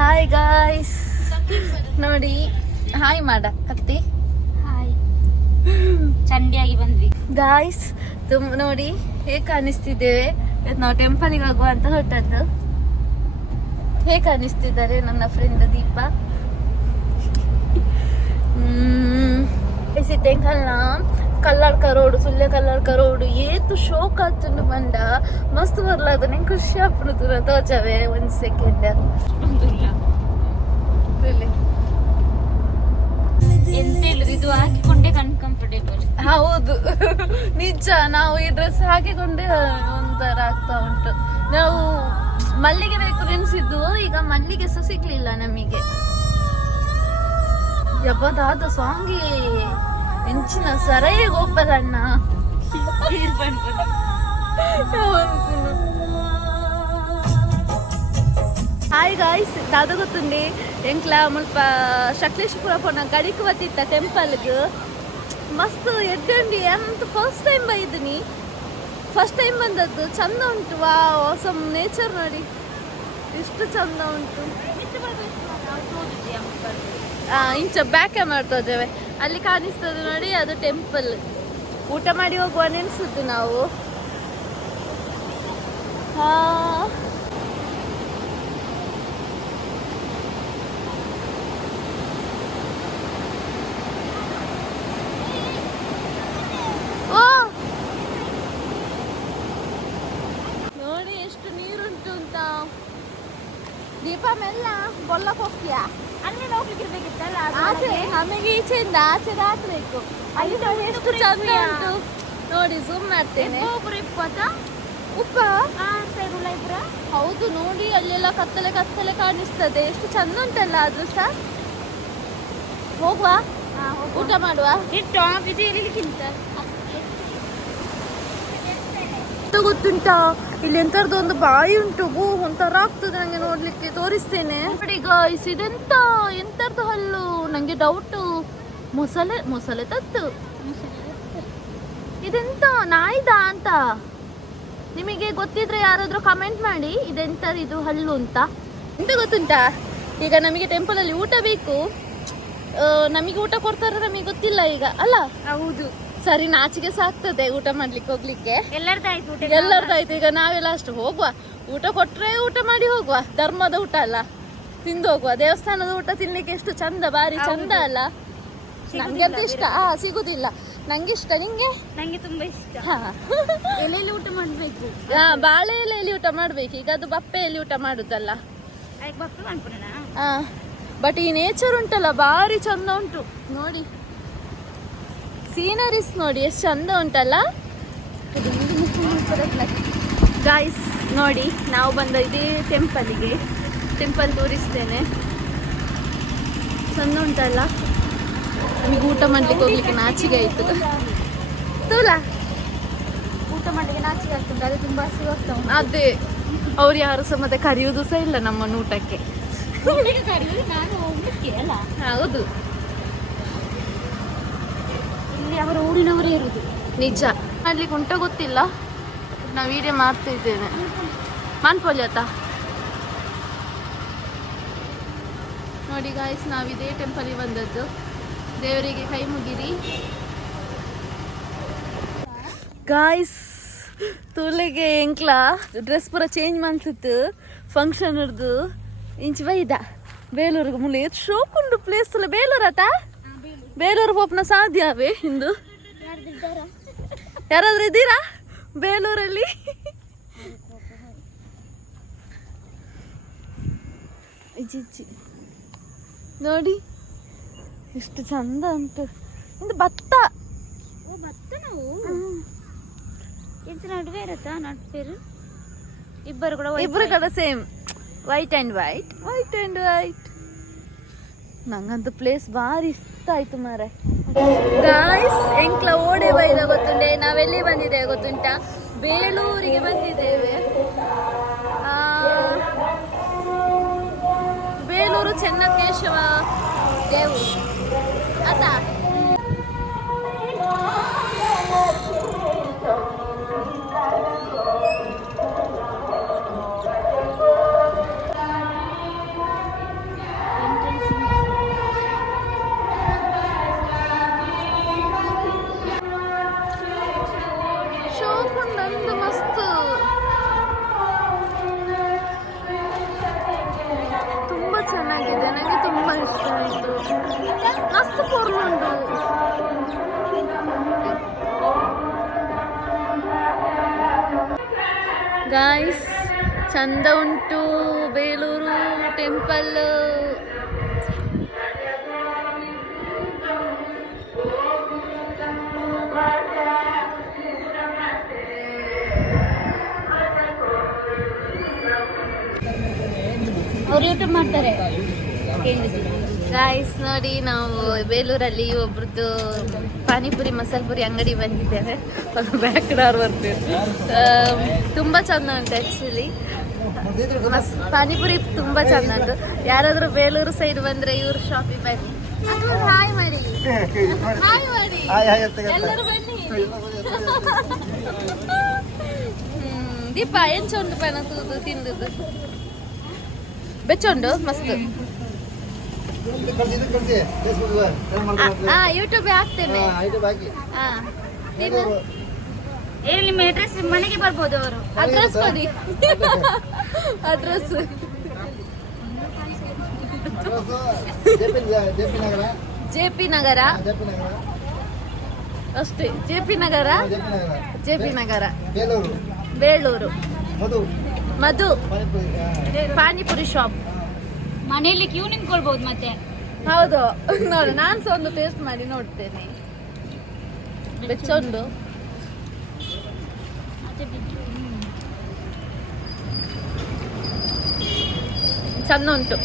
Hi guys, ನೋಡಿ hi ಮಾಡ ಕತ್ತಿ. Hi, ಚಂಡಿಯಾಗಿ ಬಂದ್ವಿ ಗಾಯ್ಸ್. ನೋಡಿ ಹೇಗೆ ಕಾಣಿಸ್ತಿದ್ದೇವೆ. ನಾವು ಟೆಂಪಲ್ಗೆ ಹೋಗುವ ಅಂತ ಹೊರಟದ್ದು. ಹೇಗೆ ಕಾಣಿಸ್ತಿದ್ದಾರೆ ನನ್ನ ಫ್ರೆಂಡ್ ದೀಪ. कलर का रोड सुल्ले कलर का रोड ये तो शौक आतुंड बंड मस्त बरलाद नहीं खुशी अपने तुरा तो जावे 1 सेकंड ಇದು ಹಾಕಿಕೊಂಡೆ ಅನ್ಕಂಫರ್ಟೇಬಲ್. ಹೌದು ನಿಜ. ನಾವು ಈ ಡ್ರೆಸ್ ಹಾಕಿಕೊಂಡೆ ಒಂಥರ ಆಗ್ತಾ ಉಂಟು. ನಾವು ಮಲ್ಲಿಗೆ ಬೇಕು ನೆನ್ಸಿದ್ದು, ಈಗ ಮಲ್ಲಿಗೆ ಸಹ ಸಿಗ್ಲಿಲ್ಲ ನಮಗೆ. ಯಬ್ಬದಾದ ಸಾಂಗ್ ಎಂಚಿನ ಸರಯೇ ಗೋಪದಣ್ಣ. ಹಾಯ್ ಗಾಯ್ಸ್, ದಾದ ಗೊತ್ತುಂಡಿ ಎಂಕ್ಲ ಮುಲ್ಪ ಶಕ್ಲೇಶ್ಪುರ ಪೋನ ಗಡಿಕ್ ಬತ್ತಿತ್ತ ಟೆಂಪಲ್ಗೆ ಮಸ್ತ್ ಎಡ್ಡಂಡಿ ಅಂತ ಫಸ್ಟ್ ಟೈಮ್ ಬೈದಿನಿ. ಫಸ್ಟ್ ಟೈಮ್ ಬಂದದ್ದು. ಚಂದ ಉಂಟು. ವಾ ಸಮ್ ನೇಚರ್ ನೋಡಿ ಎಷ್ಟು ಚಂದ ಉಂಟು. ಇಂಚ ಬ್ಯಾಕ್ ಮಾಡ್ತಾ ಇದ್ದೇವೆ, ಅಲ್ಲಿ ಕಾಣಿಸ್ತದೆ ನೋಡಿ, ಅದು ಟೆಂಪಲ್. ಊಟ ಮಾಡಿ ಹೋಗುವ ನೆನ್ಸುತ್ತೆ ನಾವು. ನೋಡಿ ಎಷ್ಟು ನೀರುಂಟು ಅಂತ. ದೀಪ ಮೆಲ್ಲ ಗೊಲ್ಲಕ್ಕೆ ಹೋಗ್ತೀಯಾ? ಅಲ್ಲಿ ಹೋಗ್ಲಿಕ್ಕಿರ್ಬೇಕಿತ್ತಲ್ಲ, ಆಚೆ ನಮಗೆ ಈಚೆಯಿಂದ ಆಚೆ ಹಾಕ್ಬೇಕು. ಅಲ್ಲಿ ಎಷ್ಟು ಚಂದ ಉಂಟು ನೋಡಿ. ಝೂಮ್ ಮಾಡ್ತೇನೆ. ಉಪ್ಪ ಹೌದು ನೋಡಿ, ಅಲ್ಲೆಲ್ಲ ಕತ್ತಲೆ ಕತ್ತಲೆ ಕಾಣಿಸ್ತದೆ. ಎಷ್ಟು ಚಂದ ಉಂಟಲ್ಲ ಅದು ಸಹ. ಹೋಗುವ, ಊಟ ಮಾಡುವ. ಗೊತ್ತುಂಟಾ, ಇಲ್ಲಿ ಎಂತರದ್ದು ಒಂದು ಬಾಯಿ ಉಂಟು. ಒಂಥರ ಆಗ್ತದೆ ನಂಗೆ ನೋಡ್ಲಿಕ್ಕೆ. ತೋರಿಸ್ತೇನೆ ನೋಡಿ ಗಾಯ್ಸ್. ಇದೆಂತ ಎಂತರದ್ದು ಹಲ್ಲು? ನಂಗೆ ಡೌಟು. ಮೊಸಳೆ ತತ್ತು. ಇದೆಂತ ನಾಯಿದಾ ಅಂತ? ನಿಮಗೆ ಗೊತ್ತಿದ್ರೆ ಯಾರಾದ್ರೂ ಕಮೆಂಟ್ ಮಾಡಿ, ಇದೆಂತದ್ದು ಹಲ್ಲು ಅಂತ. ಎಂತ ಗೊತ್ತುಂಟಾ, ಈಗ ನಮಗೆ ಟೆಂಪಲ್ ಅಲ್ಲಿ ಊಟ ಬೇಕು. ನಮಗೆ ಊಟ ಕೊಡ್ತಾರ ನಮಗೆ ಗೊತ್ತಿಲ್ಲ ಈಗ ಅಲ್ಲ. ಹೌದು, ಸರಿ, ನಾಚಿಗೆ ಸಾಕ್ತದೆ ಊಟ ಮಾಡ್ಲಿಕ್ಕೆ ಹೋಗ್ಲಿಕ್ಕೆ. ಎಲ್ಲರದಾಯ್ತು. ಈಗ ನಾವೆಲ್ಲ ಅಷ್ಟು ಹೋಗುವ. ಊಟ ಕೊಟ್ರೆ ಊಟ ಮಾಡಿ ಹೋಗುವ. ಧರ್ಮದ ಊಟ ಅಲ್ಲ, ತಿಂದು ಹೋಗುವ. ದೇವಸ್ಥಾನದ ಊಟ ತಿನ್ಲಿಕ್ಕೆ ಎಷ್ಟು ಚಂದ, ಬಾರಿ ಚಂದ ಅಲ್ಲ? ನಂಗೆ ಅಂತ ಇಷ್ಟ. ಸಿಗುದಿಲ್ಲ. ನಂಗೆ ಇಷ್ಟ. ನಂಗೆ ತುಂಬಾ ಇಷ್ಟ. ಎಲೆಯಲ್ಲಿ ಊಟ ಮಾಡ್ಬೇಕು. ಬಾಳೆ ಎಲೆಯಲ್ಲಿ ಊಟ ಮಾಡ್ಬೇಕು. ಈಗ ಅದು ಬಪ್ಪೆಯಲ್ಲಿ ಊಟ ಮಾಡುದಲ್ಲ. ಬಟ್ ಈ ನೇಚರ್ ಉಂಟಲ್ಲ, ಬಾರಿ ಚಂದ ಉಂಟು ನೋಡಿ. ಸೀನರೀಸ್ ನೋಡಿ ಎಷ್ಟು ಚಂದ ಉಂಟಲ್ಲ ಗಾಯ್ಸ್. ನೋಡಿ ನಾವು ಬಂದ ಇದೇ ಟೆಂಪಲ್ಗೆ. ಟೆಂಪಲ್ ತೋರಿಸ್ತೇನೆ. ಚಂದ ಉಂಟಲ್ಲ. ನಮಗೆ ಊಟ ಮಾಡ್ಲಿಕ್ಕೆ ಹೋಗ್ಲಿಕ್ಕೆ ನಾಚಿಗೆ ಆಯ್ತು. ತೋಲ ಊಟ ಮಾಡ್ಲಿಕ್ಕೆ ನಾಚಿಗೆ ಆಗ್ತದೆ. ಅದು ತುಂಬಾ ಹಸಿವಾಗ್ತಾ ಉಂಟು. ಅದೇ, ಅವ್ರು ಯಾರು ಸಹ ಮತ್ತೆ ಕರೆಯುವುದು ಸಹ ಇಲ್ಲ ನಮ್ಮನ್ನು ಊಟಕ್ಕೆ. ನಾನು ಹೋಗ್ಲಿಕ್ಕೆ ಅಲ್ಲ. ಹೌದು, ಇಲ್ಲಿ ಅವರ ಊರಿನವರೇ ಇರುದು. ನಿಜ. ಮಾಡ್ಲಿಕ್ಕೆ ಉಂಟ ಗೊತ್ತಿಲ್ಲ. ನಾವು ವಿಡಿಯೋ ಮಾಡ್ತಾ ಇದ್ದೇನೆ. ಮಾನ್ಪೋಲಿ ಆತ ನೋಡಿ ಗಾಯ್ಸ್. ನಾವು ಇದೇ ಟೆಂಪಲ್ಗೆ ಬಂದದ್ದು. ದೇವರಿಗೆ ಕೈ ಮುಗಿರಿ ಗಾಯ್ಸ್. ತುಳಿಗೆ ಎಂಕ್ಲ ಡ್ರೆಸ್ ಪೂರ ಚೇಂಜ್ ಮಾಡ್ತಿತ್ತು. ಫಂಕ್ಷನ್ ಇರ್ದು ಇಂಚ್ ಬೈದ ಬೇಲೂರಿಗೆ ಮುಳ್ಳು ಎಷ್ಟು ಶೋಕ್ ಉಂಟು ಪ್ಲೇಸ್ ಎಲ್ಲ. ಬೇಲೂರಾತ ಬೇಲೂರು ಹೋಪ್ನ ಸಾಧ್ಯ ಅವೇ ಇಂದು. ಯಾರಾದ್ರೂ ಇದ್ದೀರಾ ಬೇಲೂರಲ್ಲಿ? ಇಜ್ಜಿ ನೋಡಿ ಎಷ್ಟು ಚಂದ ಉಂಟು. ಇದು ಭತ್ತ. ನಾವು ನಡುವೆ ಇರತ್ತಾ? ನಡುವೆ ಇಬ್ಬರು ಕೂಡ ಸೇಮ್ ವೈಟ್ ಅಂಡ್ ವೈಟ್. ನಂಗಂತೂ ಪ್ಲೇಸ್ ಭಾರಿ ಇಷ್ಟ ಆಯ್ತು ಮಾರೆ. ಗಾಯ್ಸ್, ಎಂಕ್ಲ ಓಡೆ ಬೈದ ಗೊತ್ತುಂಟೆ. ನಾವೆಲ್ಲಿ ಬಂದಿದ್ದೇವೆ ಗೊತ್ತುಂಟಾ? ಬೇಲೂರಿಗೆ ಬಂದಿದ್ದೇವೆ. ಬೇಲೂರು ಚೆನ್ನಕೇಶವ ದೇವರು ಆತ. ಮಸ್ತ್ ಪೂರ್ಣುಂಡು. ಗಾಯ್ಸ್ ಚಂದ ಉಂಟು ಬೇಲೂರು ಟೆಂಪಲ್. ಅವ್ರು ಯೂಟ್ಯೂಬ್ ಮಾಡ್ತಾರೆ. ಗಾಯ್ಸ್ ನೋಡಿ, ನಾವು ಬೇಲೂರಲ್ಲಿ ಒಬ್ರದ್ದು ಪಾನಿಪುರಿ ಮಸಾಲೆ ಪುರಿ ಅಂಗಡಿ ಬಂದಿದ್ದೇವೆ. ಬ್ಯಾಕ್ಡೋರ್ ಬರ್ತೀವಿ. ತುಂಬ ಚಂದ ಉಂಟು ಆ್ಯಕ್ಚುಲಿ. ಪಾನಿಪುರಿ ತುಂಬ ಚಂದ ಉಂಟು. ಯಾರಾದರೂ ಬೇಲೂರು ಸೈಡ್ ಬಂದರೆ ಇವ್ರ ಶಾಪಿಗೆ ಬನ್ನಿ. ಹಾಯ್ ಮಾಡಿ, ಹಾಯ್ ಮಾಡಿ, ಎಲ್ಲರೂ ಬನ್ನಿ. ದೀಪ ಎಂಚೊಂಡು ಪೈನ ತೂದು ತಿಂದದ್ದು ಬೆಚ್ಚೊಂಡು ಮಸ್ತ್. ಯೂಟ್ಯೂಬ್ ಹಾಕ್ತೇನೆ. ಏನು ನಿಮ್ಮ ಅಡ್ರೆಸ್? ಮನೆಗೆ ಬರ್ಬೋದು ಅವರು. ಅಡ್ರೆಸ್ ಕೊಡಿ. ಅಡ್ರೆಸ್ ಜೆ.ಪಿ. ನಗರ ಅಷ್ಟೇ. ಜೆ.ಪಿ. ನಗರ ಬೇಲೂರು. ಮಧು ಪಾನಿಪುರಿ ಶಾಪ್. ಮನೆಯಲ್ಲಿ ಕ್ಯೂ ನಿಂತ್ಕೊಳ್ಬಹುದು ಮತ್ತೆ. ಹೌದು, ನೋಡಿ ನಾನು ಸಹ ಒಂದು ಟೇಸ್ಟ್ ಮಾಡಿ ನೋಡ್ತೇನೆ. ಬೆಚ್ಚೊಂಡು ಚಂದ ಉಂಟು.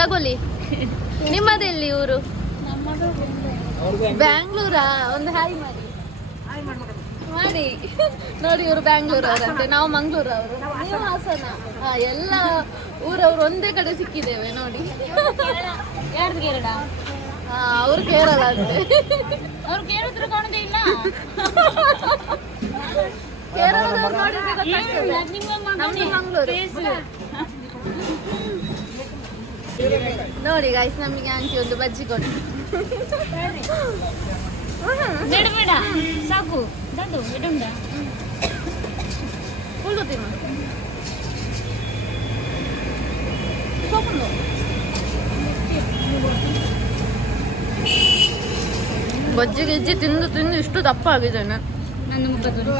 ತಗೊಳ್ಳಿ. ನಿಮ್ಮದೆಲ್ಲಿ ಊರು? ಬ್ಯಾಂಗ್ಳೂರಾ? ಒಂದು ಹಾಯ್ ಮಾಡಿ ಮಾಡಿ. ನೋಡಿ, ಇವರು ಬ್ಯಾಂಗ್ಳೂರ್ ಅವರಂತೆ, ನಾವು ಮಂಗ್ಳೂರ್ ಅವರು, ನೀವು ಹಾಸನ. ಎಲ್ಲ ಊರವ್ರು ಒಂದೇ ಕಡೆ ಸಿಕ್ಕಿದ್ದೇವೆ ನೋಡಿ. ಯಾರ್ದು ಕೇರಳ? ಅವ್ರು ಕೇರಳ ಅಂತೆ. ಅವ್ರು ಕೇಳಿದ್ರು ಕಾಣೋದೇ ಇಲ್ಲ. ಕೇರಳದವ್ರು ನೋಡಿದ್ರೆ ಗೊತ್ತಾಗ್ತದೆ. ನಮ್ದು ಮಂಗ್ಳೂರು. ನೋಡಿ ಗೈಸ್, ನಮಗೆ ಆಂಟಿ ಒಂದು ಬಜ್ಜಿ ಕೊಟ್ಟು. ಬೇಡ ಬೇಡ ಸಾಕು. ದಂಡು ಎಡುಂಡ ಫುಲ್ಲು ತಿನ್ನು. ಬಜ್ಜಿ ಗಿಜ್ಜಿ ತಿಂದು ತಿಂದು ಇಷ್ಟು ದಪ್ಪ ಆಗಿದ್ದೇನೆ. ನನ್ನ ಮುಖದ್ದು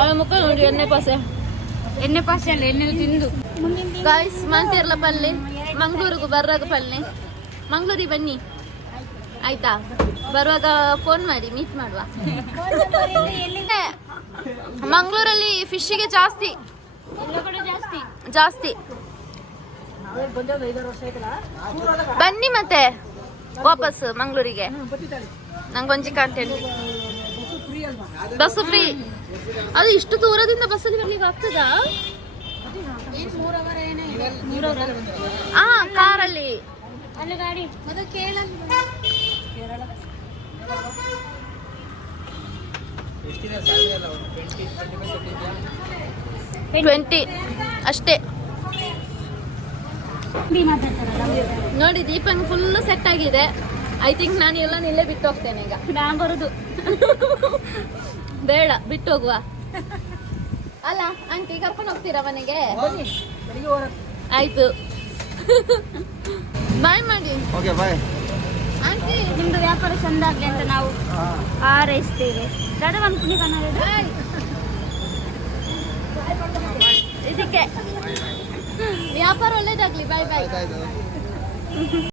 ಅವಳ ಮುಖ ನೋಡಿ, ಎಣ್ಣೆ ಪಾಸೆ ಅಲ್ಲ, ಎಣ್ಣೆ ತಿಂದು. ಗಾಯ್ಸ್, ಮಂತಿರ್ಲ ಪಲ್ಲೆ ಮಂಗ್ಳೂರಿಗೂ ಬರುವಾಗ ಪಲ್ಲೆ. ಮಂಗ್ಳೂರಿಗೆ ಬನ್ನಿ ಆಯ್ತಾ? ಬರುವಾಗ ಫೋನ್ ಮಾಡಿ, ಮೀಟ್ ಮಾಡುವ. ಮಂಗ್ಳೂರಲ್ಲಿ ಫಿಶ್ಗೆ ಜಾಸ್ತಿ ಜಾಸ್ತಿ. ಬನ್ನಿ ಮತ್ತೆ ವಾಪಸ್ ಮಂಗ್ಳೂರಿಗೆ. ನಂಗೊಂಜಿ ಕಾಂಟೆಂಟ್. Bus free. ಅದು ಇಷ್ಟು ದೂರದಿಂದ ಬಸ್ಸಲ್ಲಿ ಬರ್ಲಿಕ್ಕೆ ಆಗ್ತದಾ? ಕಾರಲ್ಲಿ. ಅಲ್ಲಿ ಗಾಡಿ ಅದು ಕೇರಳ 20 ಅಷ್ಟೇ. ನೋಡಿ, ದೀಪನ್ ಫುಲ್ ಸೆಟ್ ಆಗಿದೆ. ಐ ಥಿಂಕ್ ನಾನು ಎಲ್ಲ ನಿಲ್ಲೇ ಬಿಟ್ಟು ಹೋಗ್ತೇನೆ ಈಗ. ನಾನು ಬರುದು ಬೇಡ, ಬಿಟ್ಟು ಹೋಗುವ. ಅಲ್ಲ ಆಂಟಿ, ಕರ್ಕೊಂಡು ಹೋಗ್ತೀರಾ ಮನೆಗೆ? ಆಯ್ತು, ಬಾಯ್ ಮಾಡಿ. ಆಂಟಿ, ನಿಮ್ದು ವ್ಯಾಪಾರ ಚಂದ ಆಗ್ಲಿ ಅಂತ ನಾವು ಹಾರೈಸ್ತೇವೆ. ದಡವನ್ನು ಪುಣ್ಯ ಕನ್ನಡ ಇದಕ್ಕೆ ವ್ಯಾಪಾರ ಒಳ್ಳೇದಾಗ್ಲಿ. ಬಾಯ್ ಬಾಯ್.